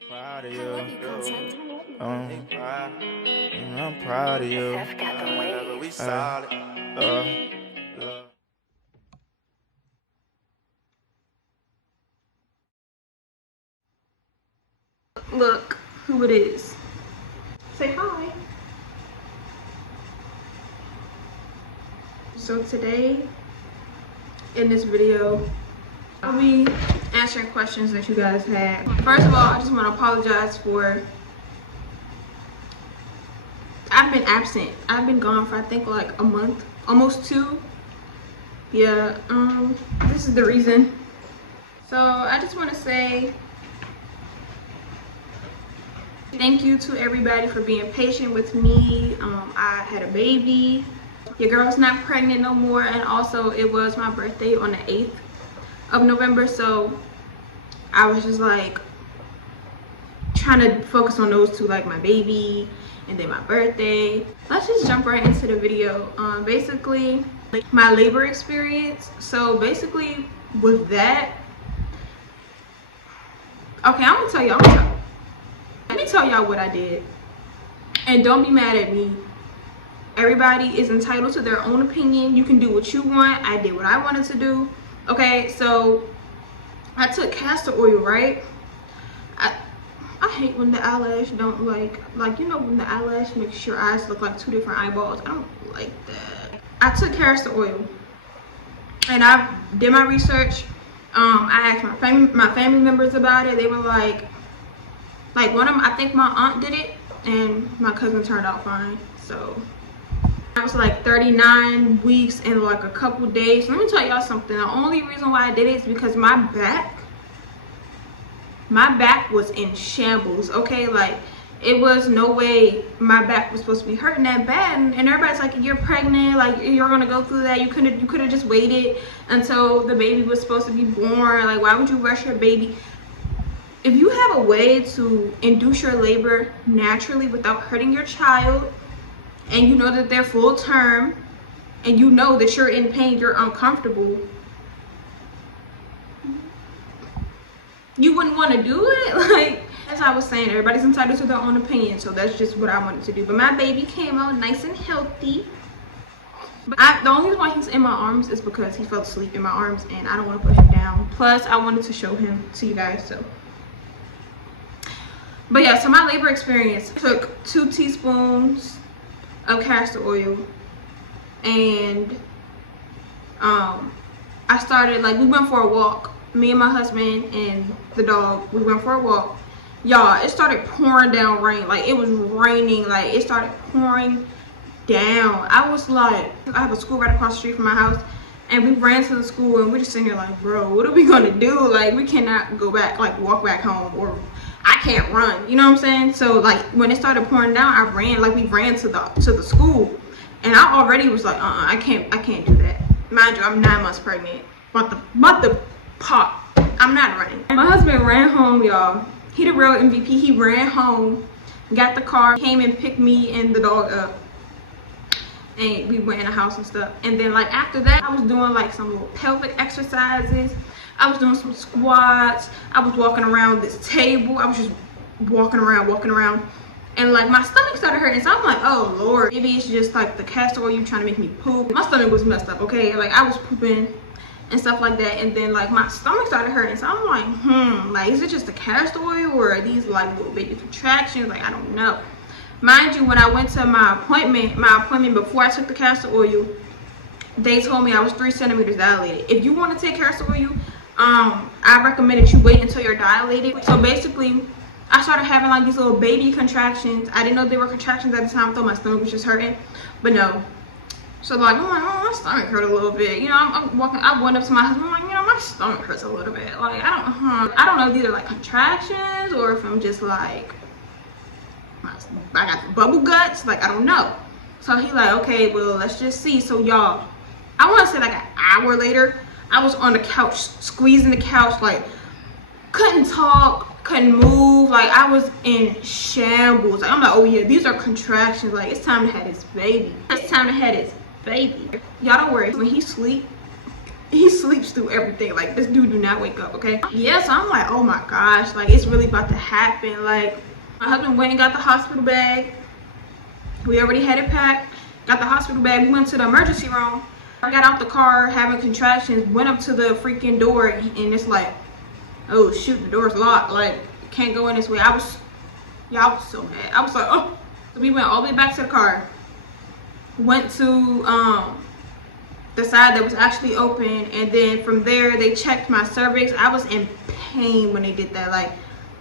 Proud of you. I'm proud of you. We solid. Look who it is. Say hi. So today in this video I'll be answering questions that you guys had. First of all, I just want to apologize for I've been absent. I've been gone for I think like a month, almost 2. Yeah, this is the reason. So I just want to say thank you to everybody for being patient with me. I had a baby. Your girl's not pregnant no more, and also it was my birthday on the 8th of November, so I was just like trying to focus on those two, like my baby and then my birthday. Let's just jump right into the video. Basically my labor experience. So basically with that, okay, I'm gonna tell y'all. Let me tell y'all what I did, and don't be mad at me. Everybody is entitled to their own opinion. You can do what you want. I did what I wanted to do. Okay, so I took castor oil, right? I hate when the eyelash don't like you know, when the eyelash makes your eyes look like 2 different eyeballs. I don't like that. I took castor oil and I did my research. I asked my family members about it. They were like one of them, I think my aunt did it, and my cousin turned out fine. So I was like 39 weeks and like a couple days. Let me tell y'all something. The only reason why I did it is because my back was in shambles. Okay, like it was no way my back was supposed to be hurting that bad, and everybody's like, you're pregnant, like you're gonna go through that. You could have just waited until the baby was supposed to be born. Like, why would you rush your baby? If you have a way to induce your labor naturally without hurting your child, and you know that they're full term, and you know that you're in pain, you're uncomfortable, you wouldn't want to do it. Like, as I was saying, everybody's entitled to their own opinion, so that's just what I wanted to do. But my baby came out nice and healthy. But the only reason why he's in my arms is because he fell asleep in my arms, and I don't want to push him down. Plus, I wanted to show him to you guys. So, but yeah, so my labor experience took 2 teaspoons of castor oil, and I started, like, we went for a walk. Me and my husband and the dog, we went for a walk. Y'all, it started pouring down rain. Like, it was raining. Like, it started pouring down. I was like, I have a school right across the street from my house, and we ran to the school, and we're just sitting here like, bro, what are we gonna do? Like, we cannot go back, like walk back home, or I can't run, you know what I'm saying? So like when it started pouring down, I ran, like we ran to the school, and I already was like, I can't do that. Mind you, I'm 9 months pregnant, but the pop, I'm not running. My husband ran home, y'all. He the real MVP. He ran home, got the car, came and picked me and the dog up, and we went in the house and stuff. And then like after that, I was doing like some little pelvic exercises. I was doing some squats. I was walking around this table. I was just walking around, and like my stomach started hurting. So I'm like, oh Lord, maybe it's just like the castor oil trying to make me poop. My stomach was messed up, okay? Like I was pooping and stuff like that, and then like my stomach started hurting. So I'm like, like, is it just the castor oil, or are these like little baby contractions? Like, I don't know. Mind you, when I went to my appointment before I took the castor oil, they told me I was 3 centimeters dilated. If you want to take castor oil, I recommend that you wait until you're dilated. So basically, I started having like these little baby contractions. I didn't know they were contractions at the time. I thought my stomach was just hurting, but no. So like, I'm like, oh, my stomach hurt a little bit. You know, I'm walking. I went up to my husband. I'm like, you know, my stomach hurts a little bit. Like, I don't know if these are like contractions or if I'm just like, I got the bubble guts. Like, I don't know. So he like, okay, well, let's just see. So y'all, I want to say like an hour later, I was on the couch, squeezing the couch, like couldn't talk, couldn't move. Like I was in shambles. Like, I'm like, oh yeah, these are contractions. Like, it's time to have this baby. It's time to have this baby. Y'all don't worry. When he sleep, he sleeps through everything. Like, this dude do not wake up, okay? Yeah, so I'm like, oh my gosh, like, it's really about to happen. Like, my husband went and got the hospital bag. We already had it packed. Got the hospital bag. We went to the emergency room. I got out the car having contractions, went up to the freaking door, and it's like, oh shoot, the door's locked. Like, can't go in this way. I was so mad. I was like, oh. So we went all the way back to the car. Went to the side that was actually open, and then from there they checked my cervix. I was in pain when they did that. Like,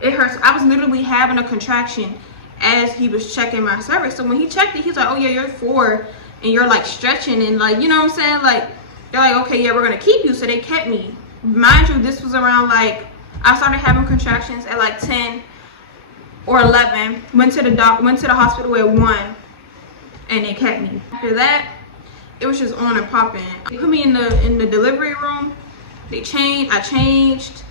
it hurts. I was literally having a contraction as he was checking my cervix. So when he checked it, he's like, oh yeah, you're 4 and you're like stretching, and like, you know what I'm saying, like, they're like, okay, yeah, we're gonna keep you. So they kept me. Mind you, this was around, like, I started having contractions at like 10 or 11. Went to the hospital at 1, and they kept me. After that, it was just on and popping. They put me in the delivery room. I changed.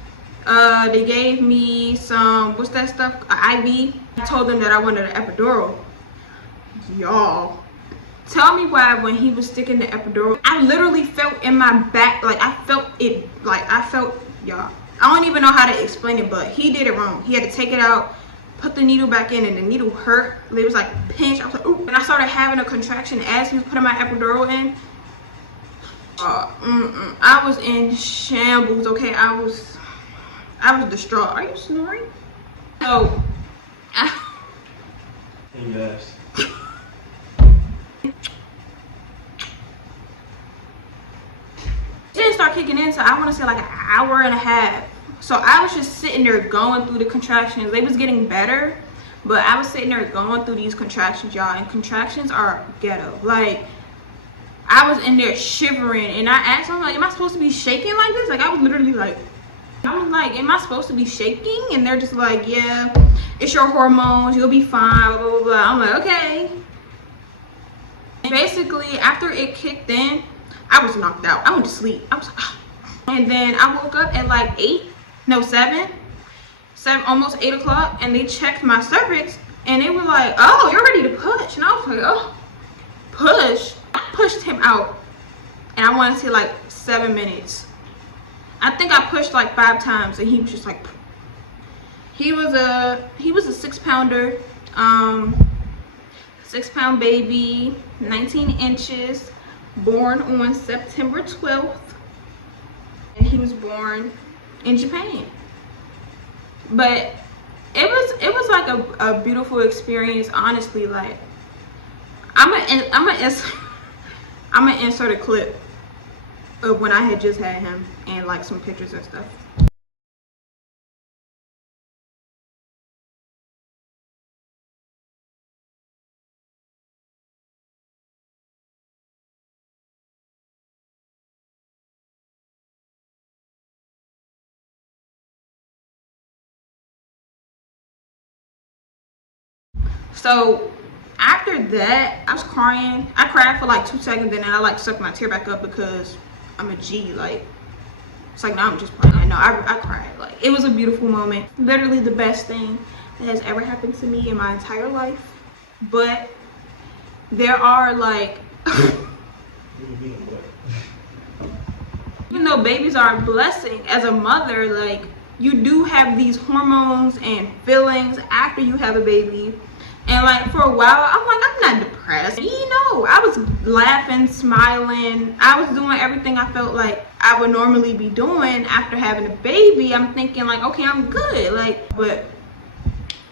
They gave me some, what's that stuff, an IV. I told them that I wanted an epidural. Y'all, tell me why when he was sticking the epidural, I literally felt in my back, like I felt it, y'all, I don't even know how to explain it, but he did it wrong. He had to take it out, put the needle back in, and the needle hurt. It was like pinch. I was like, ooh. And I started having a contraction as he was putting my epidural in. I was in shambles, okay? I was distraught. Are you snoring? So, Yes. it didn't start kicking in, so I want to say like an hour and a half. So I was just sitting there going through the contractions. They was getting better, but I was sitting there going through these contractions, y'all. And contractions are ghetto. Like, I was in there shivering, and I asked him, like, am I supposed to be shaking like this? Like, I was literally like, am I supposed to be shaking? And they're just like, yeah, it's your hormones, you'll be fine, blah, blah, blah. I'm like, okay. And basically, after it kicked in, I was knocked out. I went to sleep. I was like, oh. And then I woke up at like 7, almost 8 o'clock, and they checked my cervix, and they were like, oh, you're ready to push. And I was like, oh, push. I pushed him out, and I want to say like 7 minutes. I think I pushed like 5 times, and he was just like, he was a 6-pounder, 6-pound baby, 19 inches, born on September 12th, and he was born in Japan. But it was like a beautiful experience, honestly. Like, I'm gonna insert a clip of when I had just had him, and like some pictures and stuff. So after that, I was crying. I cried for like 2 seconds, and then I like sucked my tear back up because I'm a G. Like, it's like, now I'm just playing. No, I cried. Like, it was a beautiful moment. Literally the best thing that has ever happened to me in my entire life. But there are like, even though babies are a blessing, as a mother, like, you do have these hormones and feelings after you have a baby. And like, for a while, I'm like, I'm not depressed. You know, I was laughing, smiling. I was doing everything I felt like I would normally be doing after having a baby. I'm thinking like, okay, I'm good. Like, but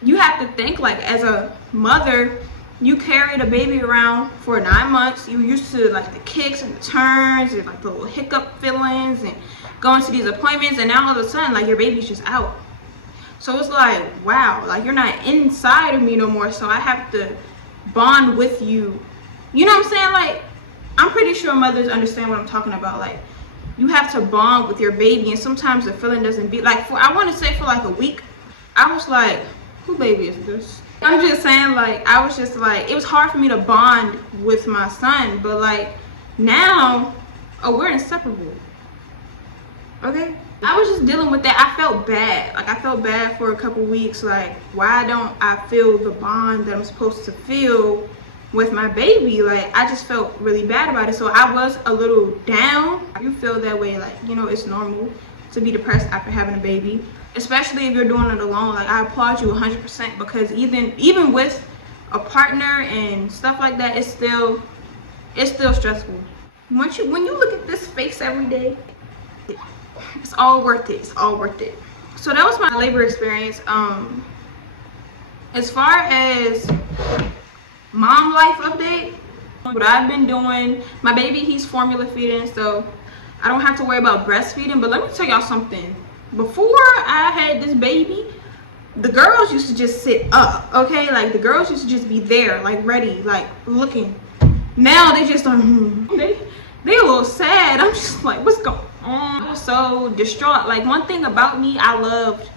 you have to think, like, as a mother, you carried a baby around for 9 months. You used to like the kicks and the turns and like the little hiccup feelings and going to these appointments, and now all of a sudden, like, your baby's just out. So it's like, wow, like, you're not inside of me no more, so I have to bond with you. You know what I'm saying? Like, I'm pretty sure mothers understand what I'm talking about. Like, you have to bond with your baby, and sometimes the feeling doesn't be like, I want to say for like a week, I was like, who baby is this? I'm just saying, like, I was just like, it was hard for me to bond with my son, but like, now, oh, we're inseparable. Okay? I was just dealing with that. I felt bad. Like, I felt bad for a couple weeks. Like, why don't I feel the bond that I'm supposed to feel with my baby, like I just felt really bad about it. So I was a little down. You feel that way, like, you know, it's normal to be depressed after having a baby, especially if you're doing it alone. Like, I applaud you 100%, because even with a partner and stuff like that, it's still stressful. When you look at this face every day, it's all worth it. It's all worth it. So that was my labor experience. As far as mom life update, what I've been doing, my baby, he's formula feeding, so I don't have to worry about breastfeeding. But let me tell y'all something. Before I had this baby, the girls used to just sit up, okay? Like, the girls used to just be there, like, ready, like, looking. Now they just they a little sad. I'm just like, what's going on? I was so distraught. Like, one thing about me, I loved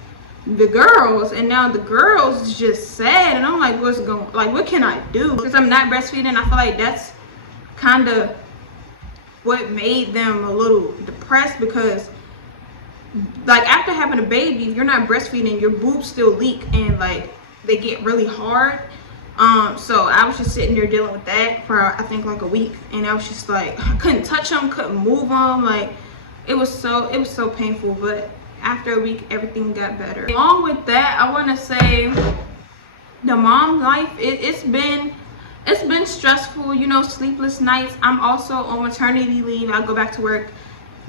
the girls, and now the girls is just sad, and I'm like, what can I do? Since I'm not breastfeeding, I feel like that's kind of what made them a little depressed, because like, after having a baby, if you're not breastfeeding, your boobs still leak, and like they get really hard. So I was just sitting there dealing with that for I think like a week, and I was just like, I couldn't touch them, couldn't move them. Like, it was so painful. But after a week, everything got better. Along with that, I want to say the mom life, it's been stressful, you know, sleepless nights. I'm also on maternity leave. I go back to work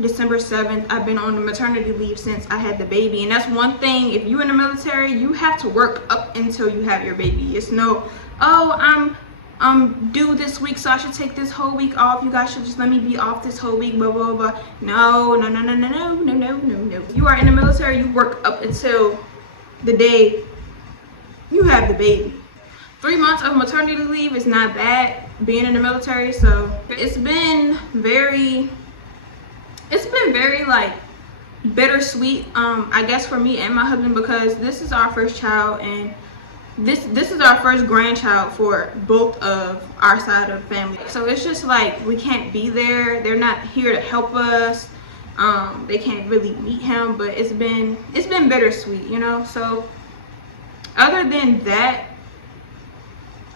December 7th. I've been on the maternity leave since I had the baby, and that's one thing. If you're in the military, you have to work up until you have your baby. It's no, oh, I'm due this week, so I should take this whole week off. You guys should just let me be off this whole week, blah blah blah. No. You are in the military, you work up until the day you have the baby. 3 months of maternity leave is not bad being in the military. So it's been very like bittersweet, I guess, for me and my husband, because this is our first child, and this is our first grandchild for both of our side of the family. So it's just like, we can't be there. They're not here to help us. They can't really meet him, but it's been bittersweet, you know. So other than that,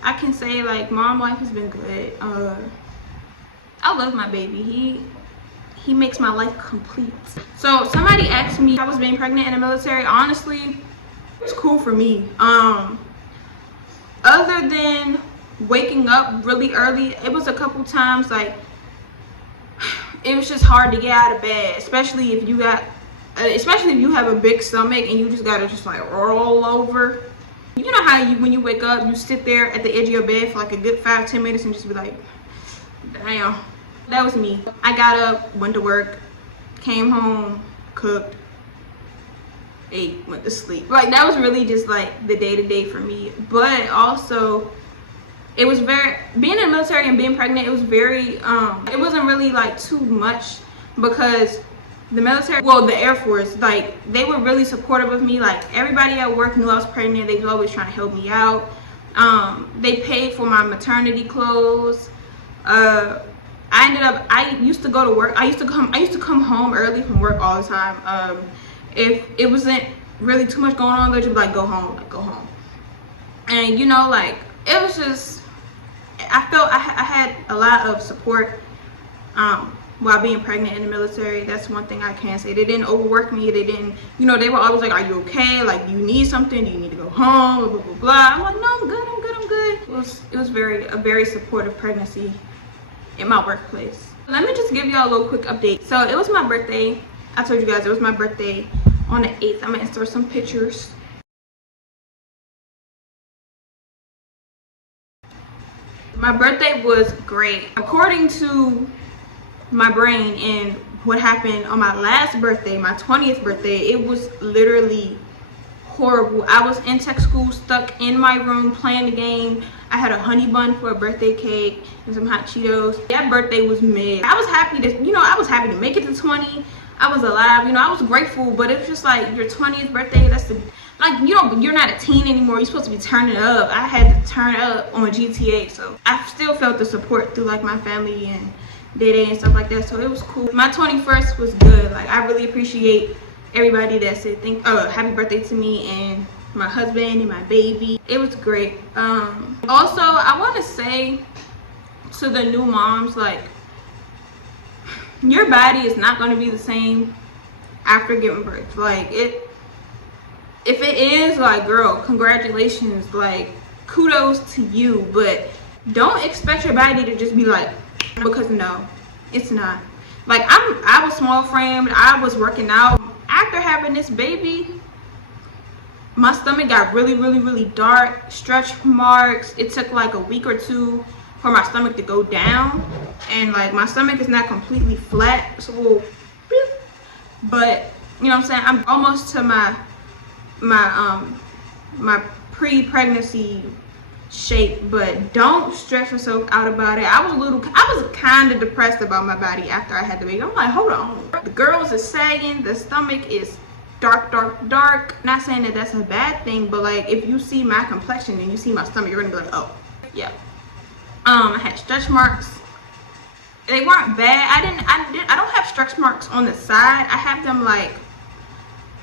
I can say like mom life has been good. I love my baby. He makes my life complete. So somebody asked me if I was being pregnant in the military. Honestly, it was cool for me. Other than waking up really early, it was a couple times like it was just hard to get out of bed, especially if you have a big stomach and you just gotta just like roll over. You know how when you wake up, you sit there at the edge of your bed for like a good 5-10 minutes and just be like, damn. That was me. I got up, went to work, came home, cooked, ate, went to sleep. Like, that was really just like the day-to-day for me. But also, it was being in the military and being pregnant, it was very, it wasn't really like too much, because the military, well, the Air Force, like, they were really supportive of me. Like, everybody at work knew I was pregnant. They was always trying to help me out. They paid for my maternity clothes. I used to go to work. I used to come home early from work all the time. If it wasn't really too much going on, they'd just be like, go home. And you know, like, it was just, I felt I had a lot of support while being pregnant in the military. That's one thing I can say. They didn't overwork me. They didn't, you know, they were always like, are you okay? Like, do you need something? Do you need to go home? Blah, blah, blah, blah. I'm like, no, I'm good. It was a very supportive pregnancy in my workplace. Let me just give y'all a little quick update. So it was my birthday. I told you guys it was my birthday on the 8th. I'm gonna insert some pictures. My birthday was great. According to my brain and what happened on my last birthday, my 20th birthday, it was literally horrible. I was in tech school, stuck in my room playing the game. I had a honey bun for a birthday cake and some hot Cheetos. That birthday was mid. I was happy to make it to 20. I was alive, you know, I was grateful, but it was just like your 20th birthday, you're not a teen anymore. You're supposed to be turning up. I had to turn up on GTA, so I still felt the support through like my family and day and stuff like that, so it was cool. My 21st was good. Like, I really appreciate everybody that said happy birthday to me, and my husband and my baby. It was great. Also, I want to say to the new moms, like, your body is not going to be the same after giving birth. Like, if it is, like, girl, congratulations, like, kudos to you, but don't expect your body to just be like, because no, it's not. Like, I was small framed, I was working out. After having this baby, my stomach got really dark, stretch marks. It took like a week or two for my stomach to go down, and like my stomach is not completely flat, so but you know what I'm saying, I'm almost to my pre-pregnancy shape. But don't stress yourself out about it. I was kind of depressed about my body after I had the baby. I'm like, hold on, the girls is sagging, the stomach is dark. Not saying that that's a bad thing, but like, if you see my complexion and you see my stomach, you're gonna be like, oh yeah. I had stretch marks. They weren't bad. I don't have stretch marks on the side. I have them like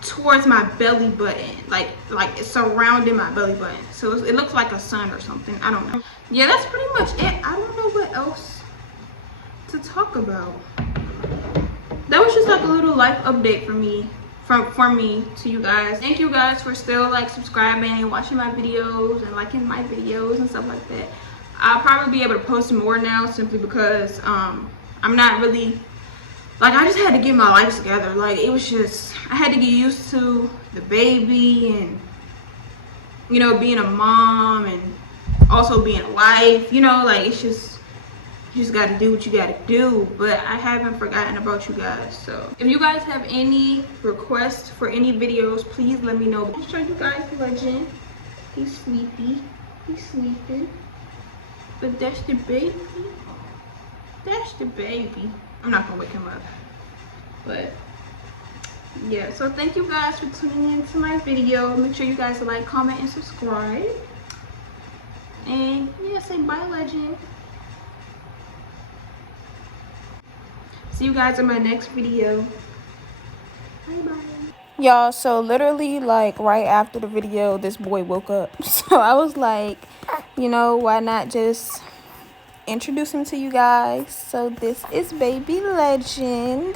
towards my belly button, like it's surrounding my belly button, so it looks like a sun or something. I don't know. Yeah, that's pretty much it. I don't know what else to talk about. That was just like a little life update for me to you guys. Thank you guys for still like subscribing and watching my videos and liking my videos and stuff like that. I'll probably be able to post more now, simply because I'm not really, like, I just had to get my life together. Like, it was just, I had to get used to the baby and, you know, being a mom and also being a wife, you know, like, it's just, you just got to do what you got to do. But I haven't forgotten about you guys. So if you guys have any requests for any videos, please let me know. I'll show you guys Legend. He's sleepy. He's sleeping. But that's the baby. That's the baby. I'm not gonna wake him up. But yeah, so thank you guys for tuning into my video. Make sure you guys like, comment, and subscribe. And yeah, say bye, Legend. See you guys in my next video. Bye bye. Y'all, so literally like right after the video, this boy woke up. So I was like, you know, why not just introduce him to you guys? So this is baby Legend.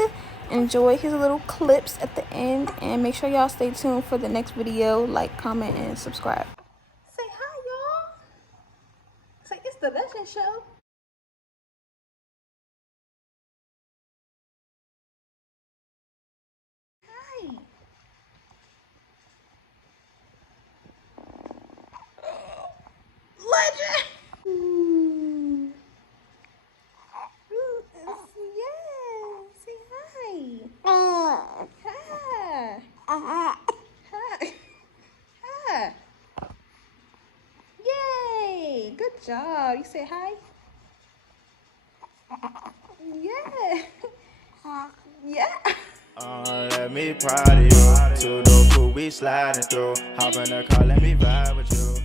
Enjoy his little clips at the end, and make sure y'all stay tuned for the next video. Like, comment, and subscribe. Say hi, y'all. Say it's the Legend Show. Hi. Legend. Yeah, say hi. Hi. Hi. Hi. Yay, good job. You say hi? Yeah. Yeah. Let me proud of you. To the pool we sliding through. Hop in the car, let me vibe with you.